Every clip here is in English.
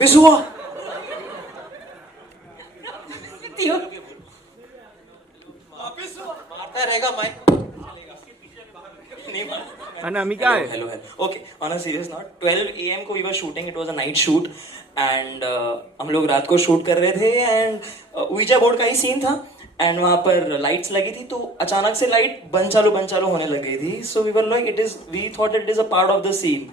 पिसुआ मारता रहेगा माइक नहीं मारता अनामिका है। hello okay on a serious note 12 am को we were shooting it was a night shoot and हम लोग रात को शूट कर रहे थे and ouija board का ही सीन था एंड वहाँ पर लाइट्स लगी थी तो अचानक से लाइट बंद चालू होने लग गई थी so we were like it is we thought it is a part of the scene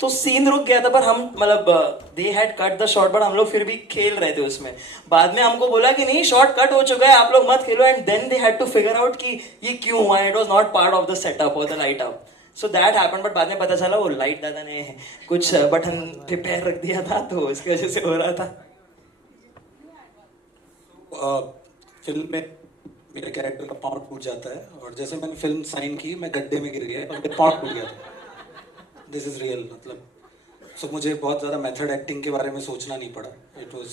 तो सीन रुक गया था पर हम मतलब they had cut the shot but हम लोग फिर भी खेल रहे थे उसमें बाद में हमको बोला कि नहीं शॉट कट हो चुका है आप लोग मत खेलो and then they had to figure out कि ये क्यों हुआ it was not part of the setup और the light up so that happened but बाद में पता चला वो लाइट दादा ने कुछ बटन पे पैर रख दिया था तो इसकी वजह से हो रहा था फिल्म में मेरे कैरेक्टर का पाँव टूट जाता है और जैसे मैंने फिल्म साइन की मैं गड्ढे में गिर गया और मेरा पाँव टूट गया था दिस इज रियल मतलब सो मुझे बहुत ज़्यादा मेथड एक्टिंग के बारे में सोचना नहीं पड़ा it was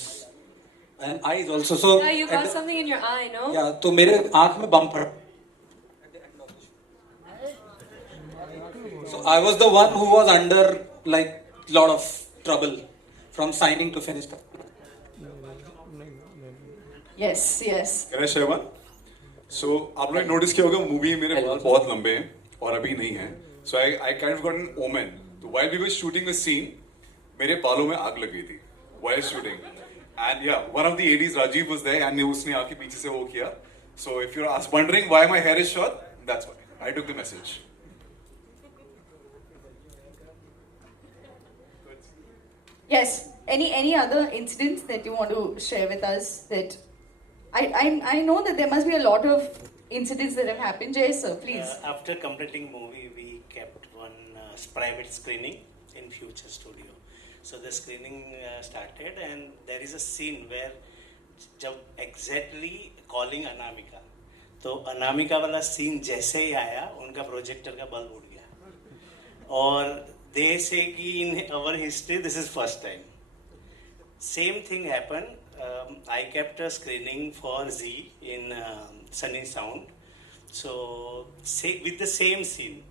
and eyes also so Yeah, you got something in your eye, no? या तो मेरे आंख में बम पड़ा so I was the one who was under like lot of trouble from signing to finish the Yes, yes. Can I share one? So आप लोगों ने नोटिस किया होगा मूवी में मेरे बाल बहुत लंबे हैं और अभी नहीं हैं so I kind of got an omen so while we were shooting the scene मेरे बालों में आग लग गई थी while shooting and yeah one of the ADs Rajiv was there and उसने आके पीछे से वो किया so if you're wondering why my hair is short that's why I took the message Yes. Any other incidents that you want to share with us that I know that there must be a lot of incidents that have happened. Jay sir, please. After completing movie, we kept one private screening in Future Studio. So the screening started, and there is a scene where जब exactly calling Anamika, तो अनामिका वाला scene जैसे ही आया, उनका projector का bulb उड़ गया, और they say कि in our history this is first time. Same thing happened. I kept a screening for Z in Sunny Sound. So with the same scene,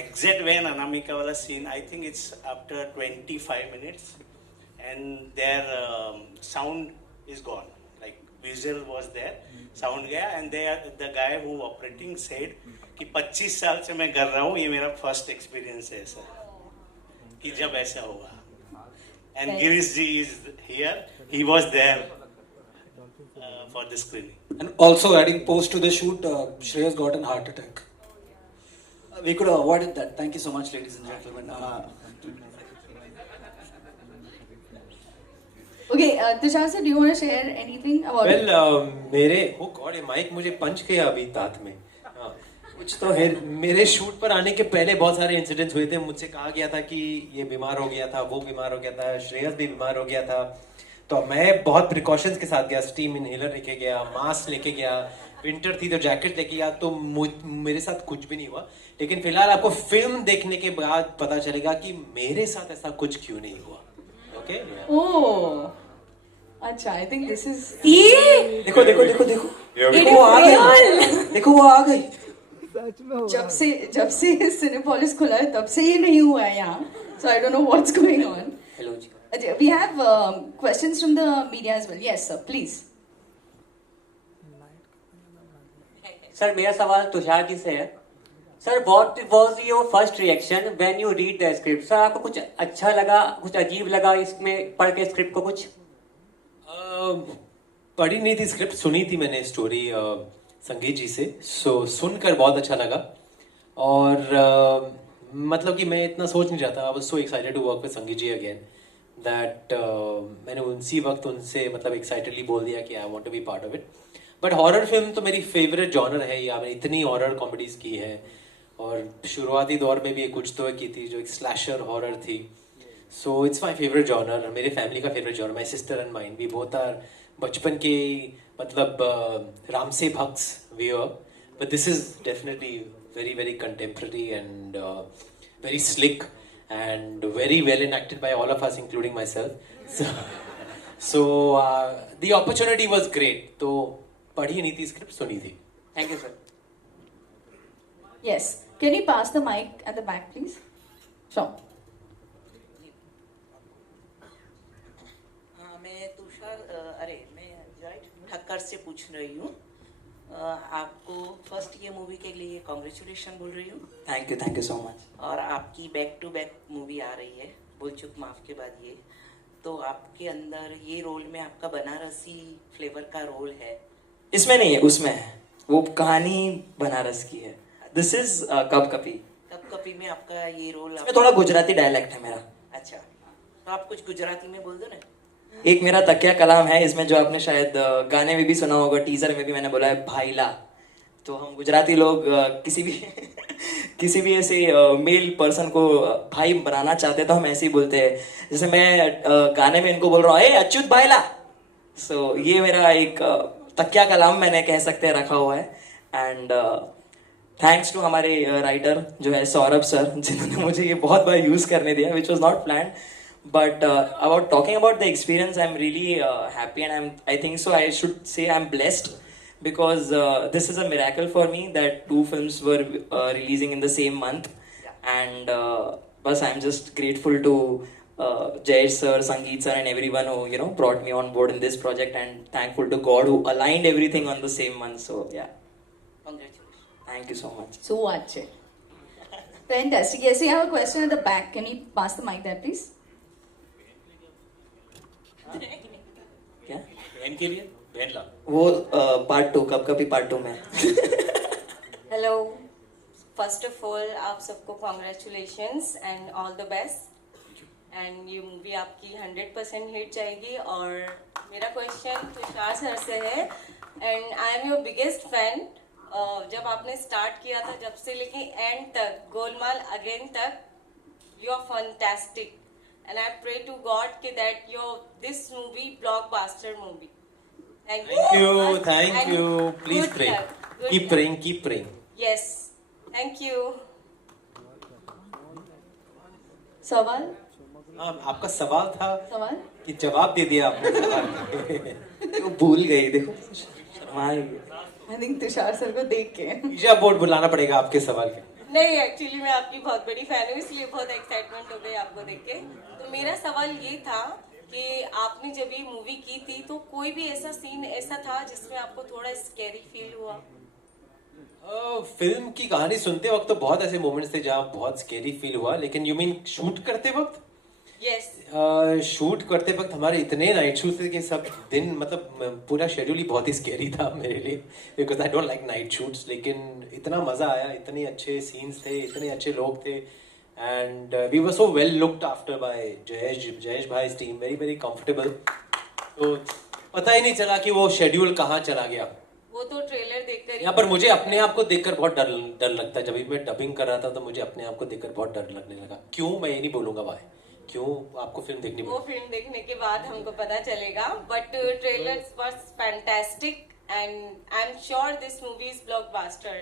exact when Anamika wala scene, I think it's after 25 minutes, and their sound is gone. Like visual was there, sound गया, and the guy who operating said कि 25 साल से मैं कर रहा हूँ, ये मेरा first experience है सर, कि जब ऐसा होगा. And Girish ji is here. He was there for the screening. And also adding post to the shoot, Shreyas got an heart attack. we could have avoided that thank you so much ladies and gentlemen Okay, Tushar sir, do you want to share anything about it? Well मेरे ओ God ये mic मुझे पंच किया अभी दांत में हाँ, कुछ तो है मेरे शूट पर आने के पहले बहुत सारे इंसिडेंट्स हुए थे मुझसे कहा गया था कि ये बीमार हो गया था वो बीमार हो गया था श्रेयस भी बीमार हो गया था तो मैं बहुत प्रिकॉशंस के साथ गया स्टीम इनहेलर लेके गया मास्क लेके गया विंटर थी तो जैकेट लेके गया तो मेरे साथ कुछ भी नहीं हुआ लेकिन फिलहाल आपको फिल्म देखने के बाद पता चलेगा कि मेरे साथ ऐसा कुछ क्यों नहीं हुआ ओके Oh, अच्छा, I think this is. देखो देखो देखो देखो Yeah, देखो वो आ गई देखो वो आ गई जब से सिनेपोलिस खुला है तब से ये नहीं हुआ है यहाँ. So I don't know what's going on. Hello ji We have questions from the media as well. Yes, sir, please. Sir मेरा सवाल तुषार जी से है sir what was your first reaction when you read the script sir आपको कुछ अच्छा लगा कुछ अजीब लगा इसमें पढ़ के स्क्रिप्ट को कुछ पढ़ी नहीं थी स्क्रिप्ट सुनी थी मैंने स्टोरी संगीत जी से सो सुनकर बहुत अच्छा लगा और मतलब कि मैं इतना सोच नहीं रहा था I was so excited to work with Sangeet ji again that मैंने उसी वक्त उनसे मतलब एक्साइटेडली बोल दिया कि I want to be part of it but horror film तो मेरी फेवरेट जॉनर है या मैंने इतनी हॉरर कॉमेडीज की है और शुरुआती दौर में भी एक कुछ तो की थी जो एक स्लैशर हॉरर थी so it's my favourite genre मेरे फैमिली का favourite genre my sister and mind भी बहुत बचपन के मतलब राम से भक्त we are but this is definitely very very contemporary and very slick and very well enacted by all of us including myself so the opportunity was great तो पढ़ी नहीं थी स्क्रिप्ट सुनी थी thank you sir Yes. Can you pass the mic at the back, please? Sure. घर से पूछ रही हूँ। आपको फर्स्ट ये मूवी के लिए कॉन्ग्रेचुलेशन बोल रही हूँ। Thank you so much. और आपकी बैक टू बैक मूवी आ रही है, भूल चूक माफ के बाद ये, तो आपके अंदर ये रोल में आपका बनारसी फ्लेवर का रोल है। इसमें नहीं है, उसमें है। वो कहानी बनारस की है। दिस इज कप कपी। कब कपी में आपका ये रोल इसमें थोड़ा गुजराती डायलेक्ट है मेरा। अच्छा, तो आप कुछ गुजराती में बोल दो ना। एक मेरा तकिया कलाम है इसमें, जो आपने शायद गाने में भी सुना होगा, टीजर में भी मैंने बोला है भाईला। तो हम गुजराती लोग किसी भी किसी भी ऐसे मेल पर्सन को भाई बनाना चाहते हैं तो हम ऐसे ही बोलते हैं। जैसे मैं गाने में इनको बोल रहा हूँ, ए अच्युत भाईला। सो ये मेरा एक तकिया कलाम मैंने कह सकते हैं रखा हुआ है। एंड थैंक्स टू हमारे राइटर जो है सौरभ सर, जिन्होंने मुझे ये बहुत बार यूज करने दिया, which was not plan. But about talking about the experience, I'm really happy, and I think so I should say I'm blessed, because this is a miracle for me that 2 films were releasing in the same month. And but I'm just grateful to Jayesh sir, Sangeet sir, and everyone who brought me on board in this project, and thankful to God who aligned everything on the same month. So yeah, Congratulations. thank you so much. So much. Fantastic. Yes, we have a question at the back. Can you pass the mic there, please? क्या बहन के लिए बहन ला वो part 2, कब कभी part 2 में। Hello, first of all आप सबको congratulations and all the best. And ये मूवी आपकी 100% हिट जाएगी। और मेरा क्वेश्चन तुषार सर से है, and I am your biggest fan. जब आपने स्टार्ट किया था, जब से लेके एंड तक, गोलमाल अगेन तक, you are fantastic. And I pray to God that this movie blockbuster movie. Thank you. Please pray. Keep praying. Yes. Thank you. सवाल? आपका सवाल था सवाल? कि जवाब दे दिया आपने। वो भूल गई, देखो शर्मा गई। I think तुषार सर को देख के। ईशा बोर्ड बुलाना पड़ेगा आपके सवाल के। नहीं, एक्चुअली मैं आपकी बहुत बड़ी फैन हूँ, इसलिए बहुत एक्साइटमेंट हो गई आपको देख के। तो मेरा सवाल ये था कि आपने जब ये मूवी की थी तो कोई भी ऐसा सीन ऐसा था जिसमें आपको थोड़ा स्कैरी फील हुआ? फिल्म की कहानी सुनते वक्त तो बहुत ऐसे मोमेंट्स थे जहाँ बहुत स्कैरी फील हुआ, लेकिन यू मीन शूट करते वक्त? यस। शूट करते वक्त हमारे इतने नाइट शूट थे कि सब दिन, मतलब पूरा शेड्यूल ही बहुत ही स्कैरी था मेरे लिए, because I don't like night shoots. लेकिन इतना मज़ा आया, इतने अच्छे सीन्स थे, इतने अच्छे लोग थे, and we were so well looked after by Jayesh bhai team, very very comfortable. तो पता ही नहीं चला कि वो शेड्यूल कहाँ चला गया। वो तो ट्रेलर देखकर यहाँ पर मुझे अपने आप को देखकर बहुत डर लगता है। जब भी मैं डबिंग कर रहा था तो मुझे अपने आप को देखकर बहुत डर लगने लगा। क्यों, मैं ये नहीं बोलूंगा भाई, क्यों, आपको फिल्म देखनी वो पड़ी। फिल्म देखने के बाद हमको पता चलेगा, but trailer was fantastic and I am sure this movie is blockbuster.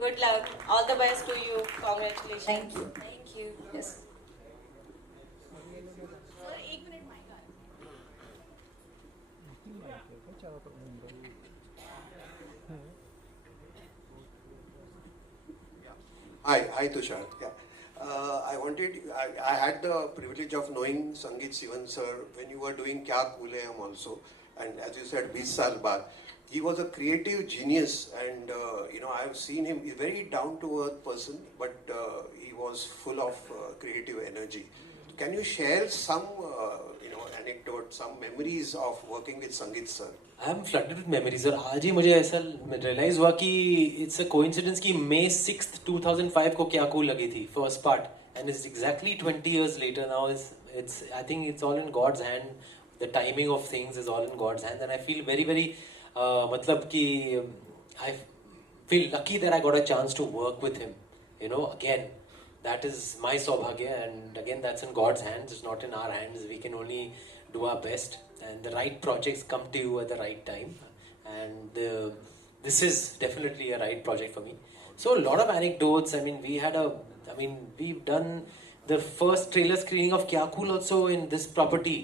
Good luck, all the best to you, congratulation. Thank you. Thank you. Yes. Hi, Tushar. Yeah. I had the privilege of knowing Sangeet Sivan sir when you were doing Kya Cool Hai Hum also, and as you said, 20 Saal Baad. He was a creative genius, and I've seen him. He's a very down-to-earth person, but he was full of creative energy. Can you share some, anecdote, some memories of working with Sangeet sir? I am flooded with memories. और आज ही मुझे ऐसा realise हुआ कि it's a coincidence कि May 6th 2005 को क्या cool लगी थी first part, and it's exactly 20 years later now. It's I think it's all in God's hand. The timing of things is all in God's hand, and I feel very very मतलब कि I feel lucky that I got a chance to work with him. Again, that is my saubhagya, and again that's in God's hands. It's not in our hands. We can only do our best, and the right projects come to you at the right time, and this is definitely a right project for me. So a lot of anecdotes. We've done the first trailer screening of Kya Cool also in this property,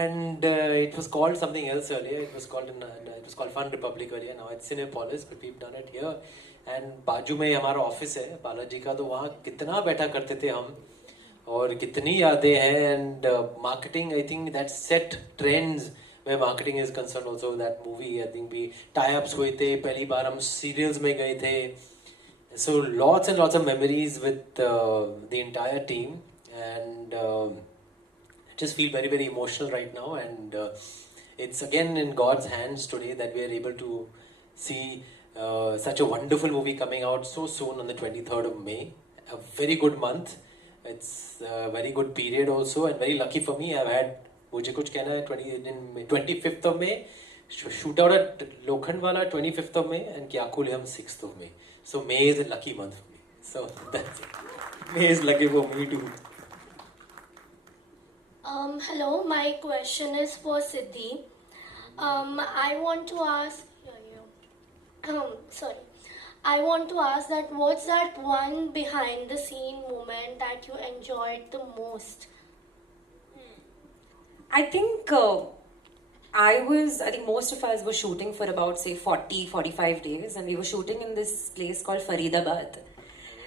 and it was called something else earlier. It was called Fun Republic earlier. Now it's Cinepolis, but we've done it here. And बाजू में हमारा office है बालाजी का, तो वहाँ कितना बैठा करते थे हम, और कितनी यादें हैं. And marketing, I think that set trends where marketing is concerned also that movie. I think we tie-ups हुए थे, पहली बार हम serials में गए थे. So lots and lots of memories with the entire team, and I just feel very, very emotional right now, and it's again in God's hands today that we are able to see such a wonderful movie coming out so soon on the 23rd of May. A very good month. It's a very good period also, and very lucky for me. I've had मुझे कुछ कहना है 25th of May, shoot out at Lokhandwala 25th of May, and Kyakuliyam 6th of May. So May is a lucky month for me. So that's it. May is lucky for me too. Hello, my question is for Siddhi. I want to ask. Sorry. I want to ask that what's that one behind the scene moment that you enjoyed the most? I think I think most of us were shooting for about say 40-45 days, and we were shooting in this place called Faridabad.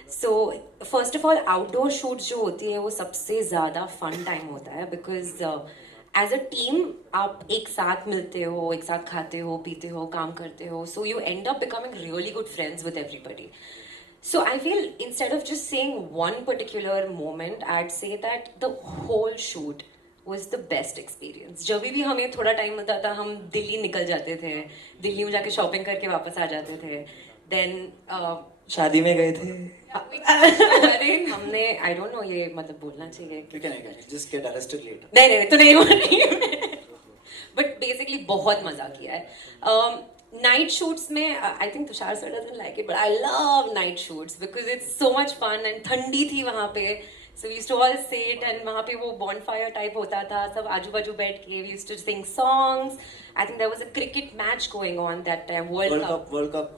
So first of all, outdoor shoots जो होती है वो सबसे ज़्यादा fun time होता है, because as a team आप एक साथ मिलते हो, एक साथ खाते हो, पीते हो, काम करते हो, so you end up becoming really good friends with everybody. So I feel instead of just saying one particular moment, I'd say that the whole shoot was the best experience. जब भी हमें थोड़ा टाइम मिलता था हम दिल्ली निकल जाते थे, दिल्ली में जाके शॉपिंग करके वापस आ जाते थे. Then शादी में गए थे. हमने I don't know ये मतलब बोलना चाहिए. You can just get arrested later. नहीं तो नहीं बोल रही हूँ. But basically बहुत मजा किया है. Night shoots में I think Tushar sir doesn't like it, but I love night shoots because it's so much fun, and ठंडी थी वहाँ पे. So we used to all sit, and वहाँ पे वो bonfire type होता था, सब आजू बाजू बैठ के we used to sing songs. I think there was a cricket match going on that time. World Cup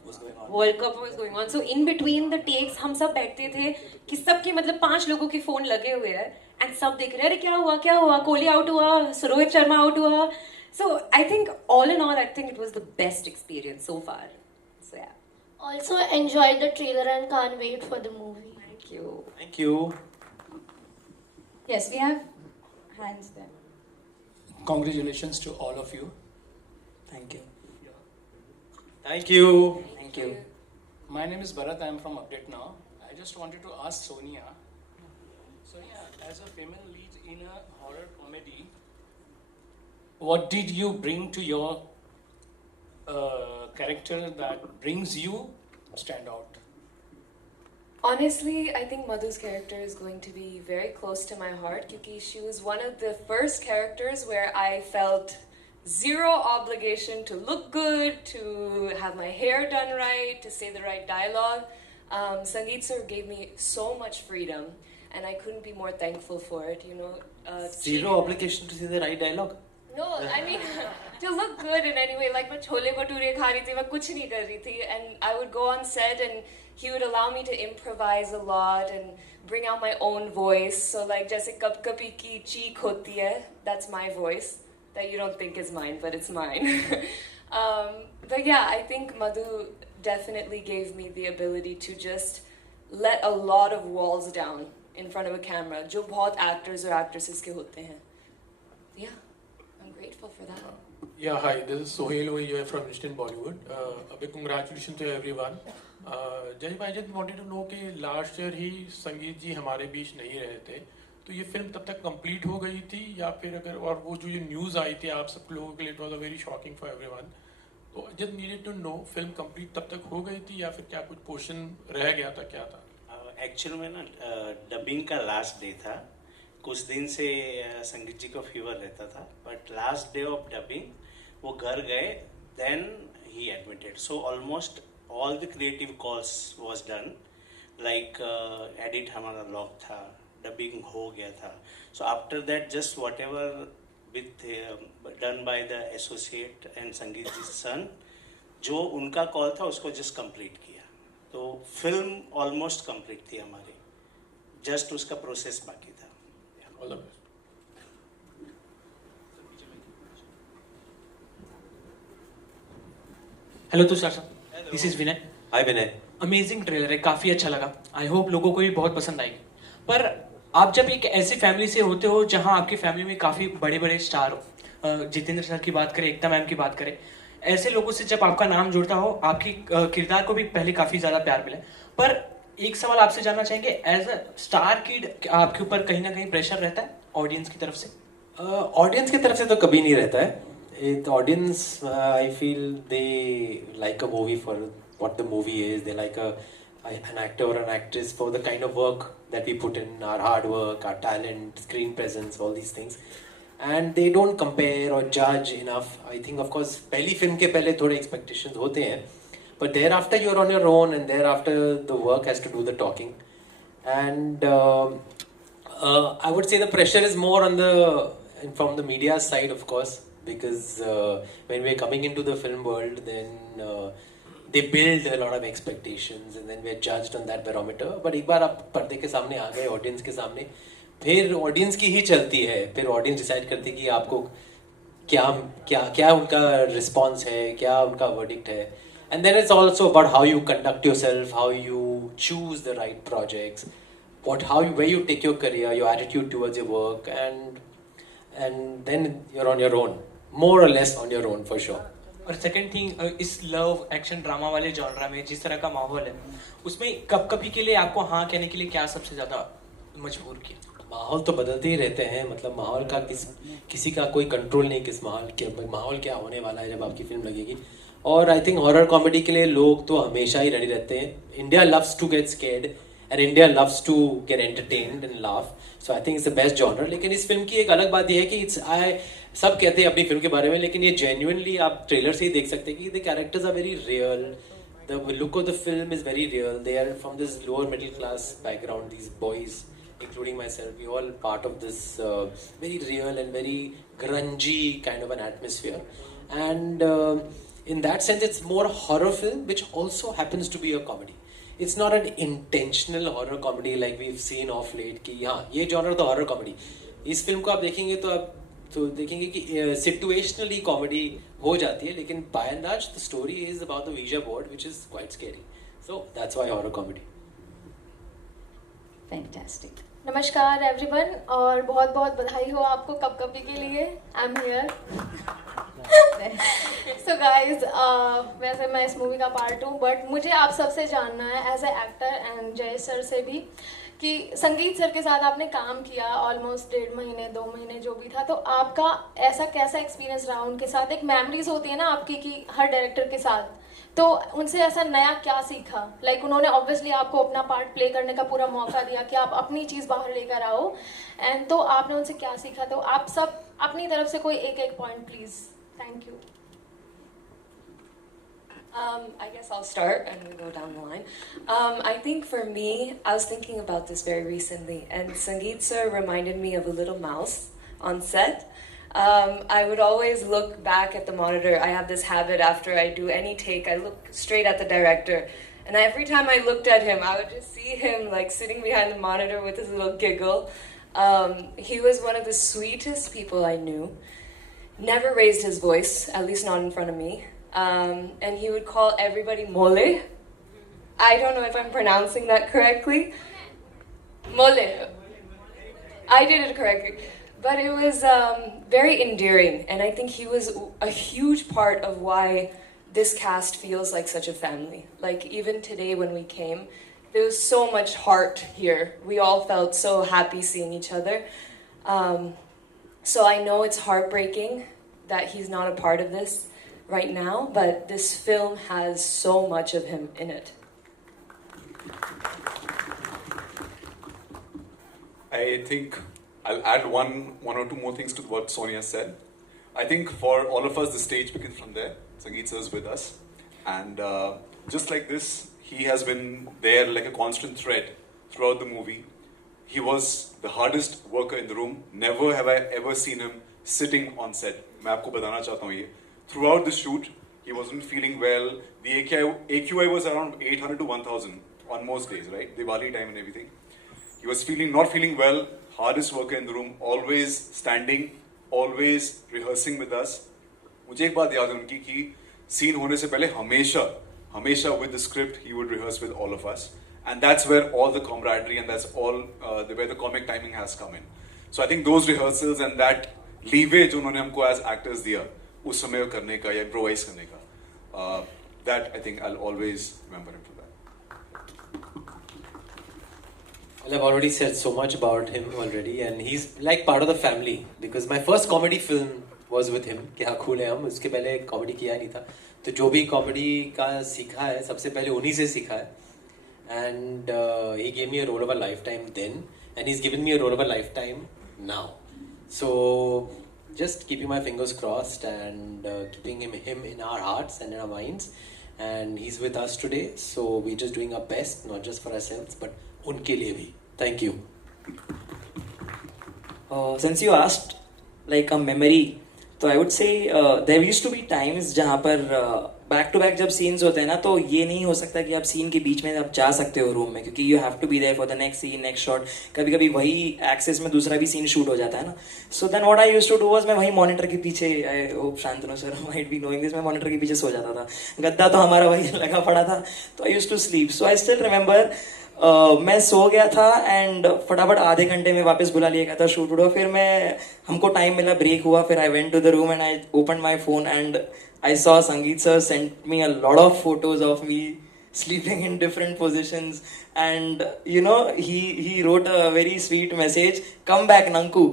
was going on. So in between the takes हम सब बैठते थे कि सबके मतलब 5 लोगों के फोन लगे हुए हैं, and सब देख रहे हैं अरे क्या हुआ, कोहली आउट हुआ, रोहित शर्मा आउट हुआ. So I think all in all, I think it was the best experience so far. So yeah. Also enjoyed the trailer and can't wait for the movie. Thank you. Thank you. Yes, we have hands there. Congratulations to all of you. Thank you. Thank you. Thank you. My name is Bharat. I am from Update Now. I just wanted to ask Sonia. Sonia, as a female lead in a horror comedy, what did you bring to your character that brings you stand out? Honestly, I think Madhu's character is going to be very close to my heart because she was one of the first characters where I felt zero obligation to look good, to have my hair done right, to say the right dialogue. Sangeet sir gave me so much freedom, and I couldn't be more thankful for it. You know, Zero obligation to say the right dialogue. No, I mean to look good in any way. Like मैं छोले भटूरे खा रही थी, मैं कुछ नहीं कर रही थी, and I would go on set and he would allow me to improvise a lot and bring out my own voice. So like जैसे कब कभी की चीख होती है, that's my voice that you don't think is mine, but it's mine. But yeah, I think Madhu definitely gave me the ability to just let a lot of walls down in front of a camera, जो बहुत actors or actresses के होते हैं. Yeah, I'm grateful for that. Yeah, hi, this is Sohail over here from Instant Bollywood. A big congratulations to everyone. Jai, I just wanted to know कि last year ही संगीत जी हमारे बीच नहीं रहे थे, तो ये फिल्म तब तक कंप्लीट हो गई थी या फिर अगर और वो जो ये न्यूज़ आई थी आप सब लोगों के लिए, it was a very shocking for everyone. तो just needed to know film complete तब तक हो गई थी या फिर क्या कुछ पोर्शन रह गया था, क्या था? एक्चुअल में ना डबिंग का लास्ट डे था. कुछ दिन से संगीत जी को फीवर रहता था, but last day of dubbing वो घर गए, then he admitted. So almost all the creative calls was done, like edit हमारा लॉक था, डबिंग हो गया था. So after that just whatever with done by the associate and Sangeet ji सन, जो उनका कॉल था उसको जस्ट कंप्लीट किया. तो फिल्म ऑलमोस्ट कंप्लीट थी हमारी, जस्ट उसका प्रोसेस बाकी था. All the best. Hello Tushar sir, this is Vinay. Hi Vinay. Amazing trailer है, काफी अच्छा लगा. आई होप लोगों को भी बहुत पसंद आएगी. पर आप जब एक ऐसी फैमिली से होते हो जहां आपकी फैमिली में काफी बड़े बड़े स्टार हो, जितेंद्र सर की बात करें, एकता मैम की बात करें, ऐसे लोगों से जब आपका नाम जुड़ता हो, आपकी किरदार को भी पहले काफ़ी ज़्यादा प्यार मिला। पर एक सवाल आपसे जानना चाहेंगे, एज अ स्टार किड आपके ऊपर कहीं ना कहीं प्रेशर रहता है ऑडियंस की तरफ से? ऑडियंस की तरफ से तो कभी नहीं रहता है। Audience I feel they like a movie for what the movie is, they like an actor or an actress for the kind of work that we put in, our hard work, our talent, screen presence, all these things, and they don't compare or judge enough. I think of course पहली film के पहले थोड़े expectations होते हैं, but thereafter you're on your own, and thereafter the work has to do the talking. And I would say the pressure is more on from the media side, of course, because when we're coming into the film world, then they build a lot of expectations and then we're judged on that barometer. But एक बार आप पर्दे के सामने आ गए, audience के सामने, फिर audience की ही चलती है, फिर ऑडियंस डिसाइड करती है कि आपको क्या क्या क्या उनका रिस्पॉन्स है, क्या उनका वर्डिक्ट है. And then it's also about how you conduct yourself, how you choose the right projects, where you take your career, your attitude towards your work, and then you're on your own, more or less on your own for sure. और second thing, इस love action drama वाले genre में जिस तरह का माहौल है, उसमें कब कभी के लिए आपको हाँ कहने के लिए क्या सबसे ज़्यादा मजबूर किया? माहौल तो बदलते ही रहते हैं, मतलब माहौल का किसी का कोई कंट्रोल नहीं, माहौल क्या होने वाला है जब आपकी फिल्म लगेगी. और आई थिंक हॉरर कॉमेडी के लिए लोग तो हमेशा ही रेडी रहते हैं. India loves to get scared and India loves to get entertained and laugh. So I think it's the best genre. लेकिन इस फिल्म की एक अलग बात यह है कि सब कहते हैं अपनी फिल्म के बारे में, लेकिन ये जेन्युइनली आप ट्रेलर से ही देख सकते हैं कि the characters are very real, the look of the film is very real. They are from this lower middle class background, these boys including myself, we all part of this very real and very grungy kind of an atmosphere. And in that sense, it's more horror film, which also happens to be a comedy. It's not an intentional horror comedy like we've seen of late कि हाँ ये genre तो horror comedy. इस film को आप देखेंगे तो आप देखेंगे कि situationally comedy हो जाती है, लेकिन by and large the story is about the Ouija board, which is quite scary. So that's why horror comedy. Fantastic. नमस्कार एवरीवन, और बहुत बहुत बधाई हो आपको कपकपी के लिए. I am here. So guys, वैसे मैं इस मूवी का पार्ट हूँ, बट मुझे आप सबसे जानना है एज ए एक्टर एंड जय सर से भी कि संगीत सर के साथ आपने काम किया ऑलमोस्ट 1.5 महीने 2 महीने जो भी था, तो आपका ऐसा कैसा एक्सपीरियंस रहा उनके साथ? एक मेमोरीज होती है ना आपकी कि हर डायरेक्टर के साथ, तो उनसे ऐसा नया क्या सीखा? लाइक उन्होंने ऑब्वियसली आपको अपना पार्ट प्ले करने का पूरा मौका दिया कि आप अपनी चीज़ बाहर लेकर आओ, एंड तो आपने उनसे क्या सीखा? तो आप सब अपनी तरफ से कोई एक point please. Thank you. I guess I'll start and we'll go down the line. I think for me, I was thinking about this very recently, and Sangeet sir reminded me of a little mouse on set. I would always look back at the monitor. I have this habit after I do any take, I look straight at the director. And every time I looked at him, I would just see him like sitting behind the monitor with his little giggle. He was one of the sweetest people I knew. Never raised his voice, at least not in front of me. And he would call everybody Mole. I don't know if I'm pronouncing that correctly. Mole. I did it correctly. But it was very endearing, and I think he was a huge part of why this cast feels like such a family. Like even today when we came, there was so much heart here. We all felt so happy seeing each other. So I know it's heartbreaking that he's not a part of this right now, but this film has so much of him in it. I think I'll add one or two more things to what Sonia said. I think for all of us, the stage begins from there. Sangeet sir is with us. And just like this, he has been there like a constant thread throughout the movie. He was the hardest worker in the room. Never have I ever seen him sitting on set. मैं आपको बताना चाहता हूँ ये. Throughout the shoot, he wasn't feeling well. The AQI was around 800 to 1000 on most days, right? Diwali time and everything. He was not feeling well. Hardest worker in the room, always standing, always rehearsing with us. मुझे एक बात याद है उनकी कि scene होने से पहले हमेशा with the script he would rehearse with all of us, and that's where all the camaraderie and that's all where the comic timing has come in. So I think those rehearsals and that leeway जो उन्होंने हमको as actors दिया उस समय करने का या improvise करने का, that I think I will always remember him for that. Well, I've already said so much about him already, and he's like part of the family because my first comedy film was with him. क्या cool है हम, उसके पहले comedy किया नहीं था, तो जो भी कॉमेडी का सीखा है सबसे पहले उन्हीं से सीखा है. And he gave me a role of a lifetime then, and he's given me a role of a lifetime now. So just keeping my fingers crossed and keeping him in our hearts and in our minds. And he's with us today, so we're just doing our best, not just for ourselves, but उनके लिए भी. Thank you. Since you asked like a memory, तो I would say there used to be times जहाँ पर back to back जब scenes होते हैं ना, तो ये नहीं हो सकता कि आप सीन के बीच में आप जा सकते हो रूम में, क्योंकि you have to be there for the next scene, next shot. कभी कभी वही एक्सेस में दूसरा भी सीन शूट हो जाता है ना. So then what I used to do was, मैं वही मॉनिटर के पीछे, I hope Shantanu sir might be knowing this, मैं मॉनिटर के पीछे सो जाता था. गद्दा तो हमारा वही लगा पड़ा था, तो I used to sleep. So I still remember मैं सो गया था एंड फटाफट आधे घंटे में वापस बुला लिया गया था शूट हुआ. फिर मैं, हमको टाइम मिला, ब्रेक हुआ, फिर I went to the room and I open my phone and I saw Sangeet sir sent me a lot of photos of me sleeping in different positions, and you know he wrote a very sweet message, come back Nanku,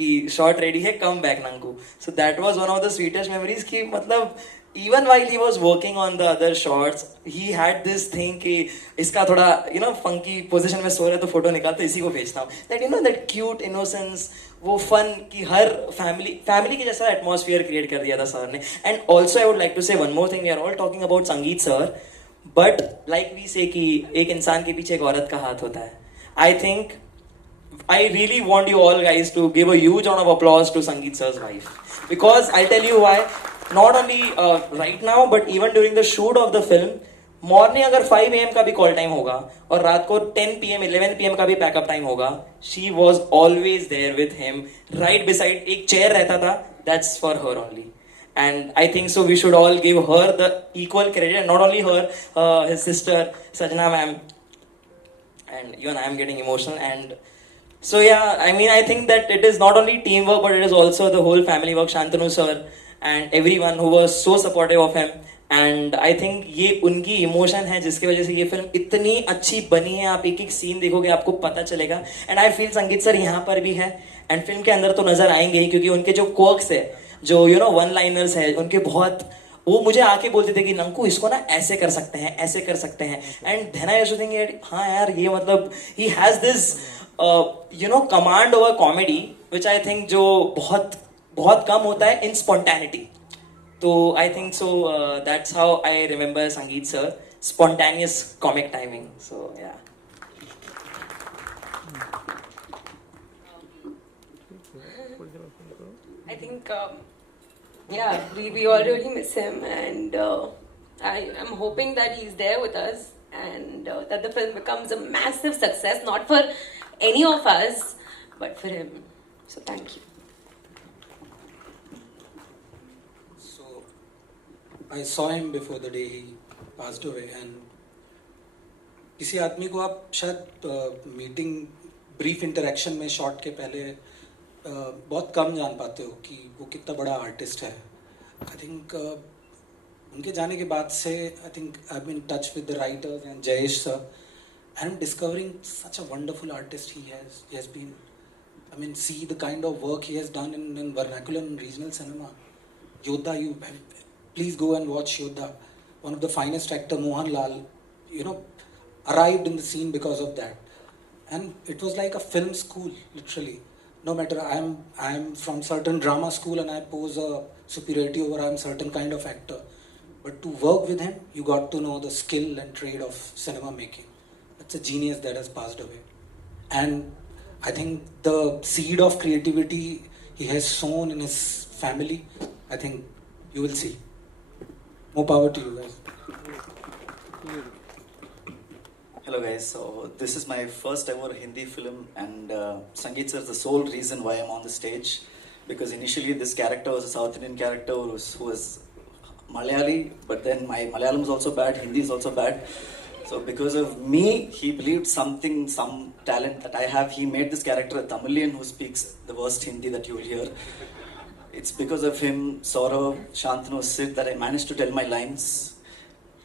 कि shot ready है, come back Nanku. So that was one of the sweetest memories कि मतलब even while he was working on the other shots, he had this thing कि इसका थोड़ा you know funky position में सो रहा है तो फोटो निकाल तो इसी को भेजता हूँ. That you know that cute innocence, वो fun कि हर family के जैसा atmosphere create कर दिया था सर ने. And also I would like to say one more thing, we are all talking about संगीत sir, but like we say कि एक इंसान के पीछे एक औरत का हाथ होता है. I think I really want you all guys to give a huge round of applause to Sangeet sir's wife, because I'll tell you why. Not only right now, but even during the shoot of the film, morning अगर 5 AM का भी call time होगा और रात को 10 PM 11 PM का भी pack up time होगा, she was always there with him, right beside. एक chair रहता था, that's for her only. And I think so we should all give her the equal credit, and not only her, his sister Sajna ma'am, and even I am getting emotional. And so yeah, I mean, I think that it is not only teamwork, but it is also the whole family work. Shantanu sir and everyone who was so supportive of him. And I think ये उनकी emotion है जिसकी वजह से ये film इतनी अच्छी बनी है. आप एक एक सीन देखोगे आपको पता चलेगा. एंड आई फील संगीत सर यहाँ पर भी है एंड फिल्म के अंदर तो नजर आएंगे ही, क्योंकि उनके जो क्वर्क्स है, जो यू नो वन लाइनर्स है उनके बहुत, वो मुझे आके बोलते थे कि नंकू इसको ना ऐसे कर सकते हैं, ऐसे कर सकते हैं. And then I used to think, हाँ यार ये मतलब ही has this you know command over comedy which I think जो बहुत बहुत कम होता है इन स्पॉन्टेनिटी. तो I think so that's how I remember Sangeet sir, spontaneous comic timing. So या I think, yeah, we all really miss him, and I am hoping that he's there with us, and that the film becomes a massive success, not for any of us, but for him. So thank you. So I saw him before the day he passed away, and किसी आदमी को आप शायद meeting brief interaction में shot के पहले बहुत कम जान पाते हो कि वो कितना बड़ा आर्टिस्ट है. आई थिंक उनके जाने के बाद से I think I have been in touch with the writers and Jayesh sir, I am discovering such a wonderful artist he has been. I mean, see the kind of work he has done in vernacular and regional cinema. Yodha, please go and watch Yodha. One of the finest actor, Mohan Lal, you know, arrived in the scene because of that. And it was like a film school, literally. No matter, I am from certain drama school and I pose a superiority over I am certain kind of actor. But to work with him, you got to know the skill and trade of cinema making. That's a genius that has passed away. And I think the seed of creativity he has sown in his family, I think you will see. More power to you guys. Hello guys, so this is my first ever Hindi film, and Sangeet sir is the sole reason why I'm on the stage, because initially this character was a South Indian character who was Malayali, but then my Malayalam is also bad, Hindi is also bad. So because of me, he believed something, some talent that I have. He made this character a Tamilian who speaks the worst Hindi that you will hear. It's because of him, Saurav, Shantanu, Sid, that I managed to tell my lines.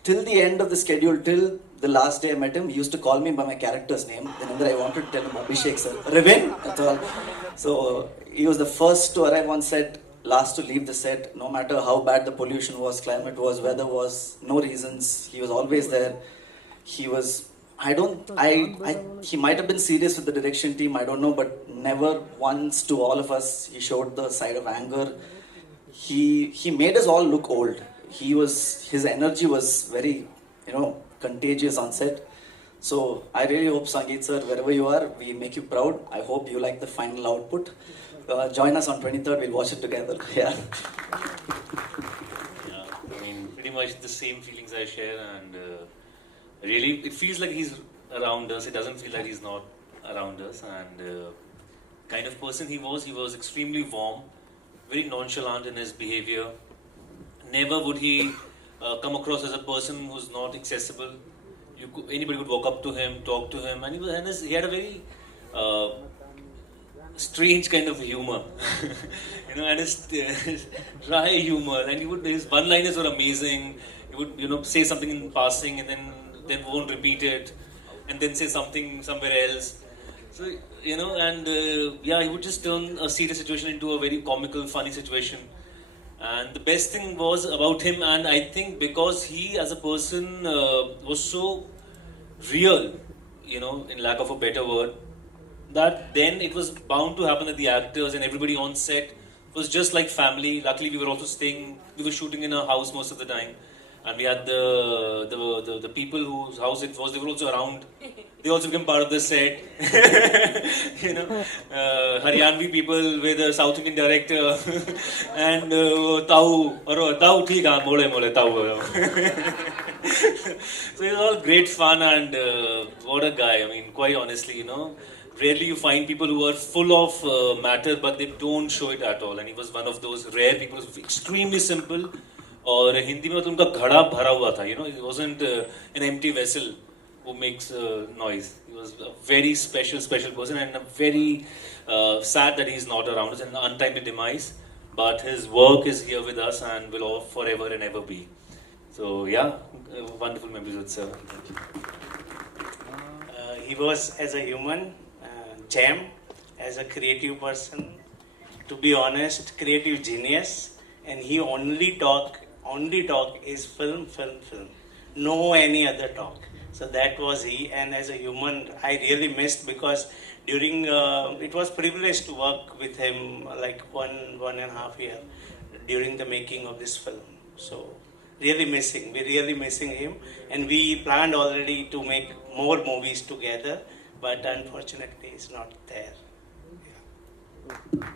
Till the end of the schedule, till the last day I met him, he used to call me by my character's name. Then I wanted to tell him Abhishek sir, Ravin, that's all. So he was the first to arrive on set, last to leave the set. No matter how bad the pollution was, climate was, weather was, no reasons. He was always there. He was, he might have been serious with the direction team, I don't know, but never once to all of us, he showed the side of anger. He made us all look old. His energy was very, contagious on set. So I really hope, Sangeet sir, wherever you are, we make you proud. I hope you like the final output. Join us on 23rd, we'll watch it together. Yeah. Yeah, I mean, pretty much the same feelings I share, and really, it feels like he's around us. It doesn't feel like he's not around us. And kind of person he was extremely warm, very nonchalant in his behavior. Never would he come across as a person who's not accessible. Anybody could walk up to him, talk to him, and he had a very strange kind of humor, and his dry humor. And his one-liners were amazing. He would, say something in passing, and then won't repeat it, and then say something somewhere else. So, he would just turn a serious situation into a very comical, funny situation. And the best thing was about him, and I think because he as a person was so real, in lack of a better word, that then it was bound to happen that the actors and everybody on set was just like family. Luckily, we were shooting in a house most of the time. And we had the people whose house it was, they were also around. They also became part of the set. Haryanvi people with a South Indian director. And Tau, theek haan, mole, Tau. So it was all great fun, and what a guy. I mean, quite honestly, rarely you find people who are full of matter, but they don't show it at all. And he was one of those rare people who was extremely simple. और हिंदी में तो उनका घड़ा भरा हुआ था, it wasn't an empty vessel who makes noise. He was a very special person, and I'm very sad that he's not around us, and an untimely demise. But his work is here with us and will all forever and ever be. So yeah, wonderful memories with sir. He was, as a human, gem, as a creative person, to be honest, creative genius, and he only talk is film. No any other talk. So that was he, and as a human, I really missed, because during, it was privilege to work with him like one and a half year during the making of this film. So we're really missing him, and we planned already to make more movies together, but unfortunately he's not there. Yeah.